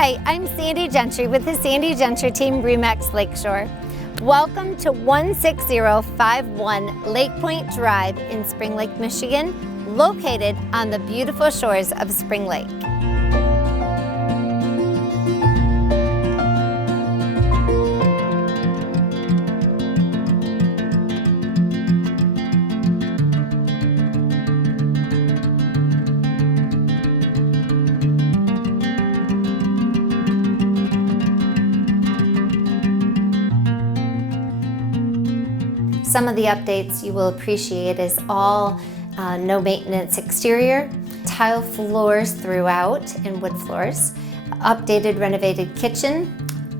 Hi, I'm Sandy Gentry with the Sandy Gentry team, Remax Lakeshore. Welcome to 16051 Lake Point Drive in Spring Lake, Michigan, located on the beautiful shores of Spring Lake. Some of the updates you will appreciate is all no maintenance exterior, tile floors throughout and wood floors, updated renovated kitchen,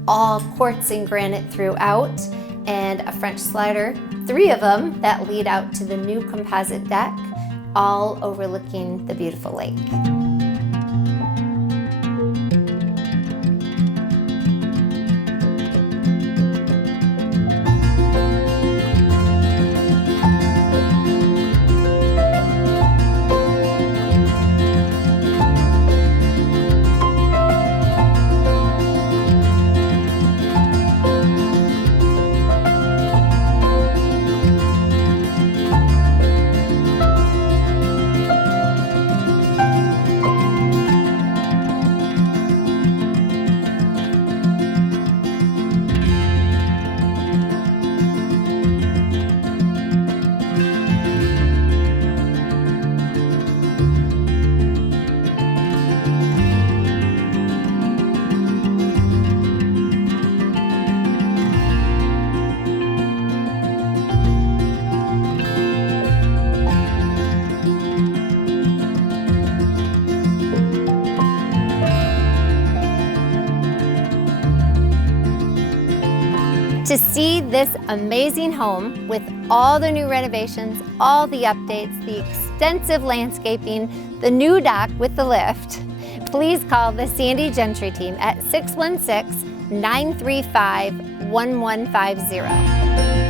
all quartz and granite throughout, and a French slider, 3 of them that lead out to the new composite deck, all overlooking the beautiful lake. To see this amazing home with all the new renovations, all the updates, the extensive landscaping, the new dock with the lift, please call the Sandy Gentry team at 616-935-1150.